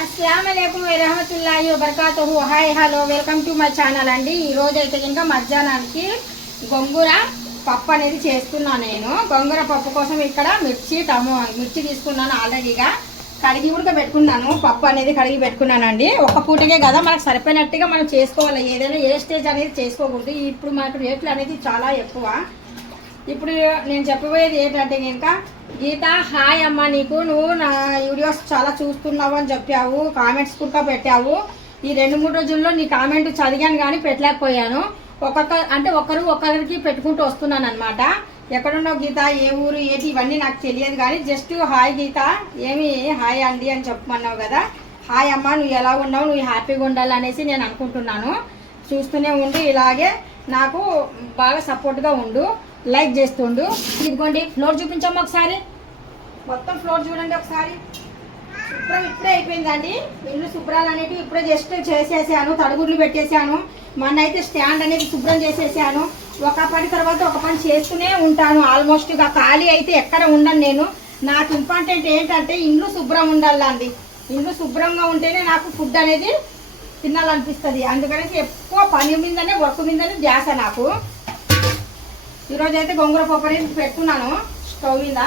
అస్సలాము అలైకుం వరహమతుల్లాహి వబరకాతుహు. Hi hello welcome to my channel అండి. ఈరోజు అయితే ఇంకా మధ్యాహ్నానికి గోంగూర పప్పు అనేది చేస్తున్నాను. నేను గోంగూర పప్పు కోసం ఇక్కడ మిర్చి తీసుకున్నాను. ఆల్రెడీగా కడిగి ఉడకబెట్టుకున్నాను. పప్పు అనేది కడిగి పెట్టుకున్నానండి. ఒక్క పూటకే కదా మనకు సరిపోయినట్టుగా మనం చేసుకోవాలి. ఏదైనా ఏ స్టేజ్ అనేది చేసుకోకూడదు. ఇప్పుడు మనకు రేట్లు అనేది చాలా ఎక్కువ. ఇప్పుడు నేను చెప్పబోయేది ఏంటంటే ఇంకా గీత, హాయ్ అమ్మ, నువ్వు నా వీడియోస్ చాలా చూస్తున్నావు అని చెప్పావు, కామెంట్స్ కూడా పెట్టావు. ఈ 2-3 రోజుల్లో నీ కామెంట్ చదివాను కానీ పెట్టలేకపోయాను. ఒక్కరికి పెట్టుకుంటూ వస్తున్నాను అనమాట. ఎక్కడున్నావు గీత, ఏ ఊరు ఏంటి ఇవన్నీ నాకు తెలియదు కానీ జస్ట్ హాయ్ గీత, ఏమి హాయ్ అండి అని చెప్పమన్నావు కదా. హాయ్ అమ్మ, నువ్వు ఎలా ఉన్నావు, నువ్వు హ్యాపీగా ఉండాలనేసి నేను అనుకుంటున్నాను. చూస్తూనే ఉండు, ఇలాగే నాకు బాగా సపోర్ట్గా ఉండు, లైక్ చేస్తుండు. ఇదిగోండి ఫ్లోర్ చూపించమ్మా ఒకసారి. మొత్తం ఫ్లోర్ చూడండి ఒకసారి. శుభ్రం ఇప్పుడే అయిపోయిందండి. ఇల్లు శుభ్రాలు అనేవి ఇప్పుడే జస్ట్ చేసేసాను. తడుగుడ్లు పెట్టేశాను. మొన్న అయితే స్టాండ్ అనేది శుభ్రం చేసేసాను. ఒక పని తర్వాత ఒక పని చేస్తూనే ఉంటాను. ఆల్మోస్ట్గా ఖాళీ అయితే ఎక్కడ ఉండను నేను. నాకు ఇంపార్టెంట్ ఏంటంటే ఇల్లు శుభ్రం ఉండాలండి. ఇల్లు శుభ్రంగా ఉంటేనే నాకు ఫుడ్ అనేది తినాలనిపిస్తుంది. అందుకనేసి ఎక్కువ పని మీదనే, వర్క్ మీదనే ధ్యాస నాకు. ఈరోజు అయితే గోంగూర పప్పు అనేది పెట్టుకున్నాను స్టవ్ మీద.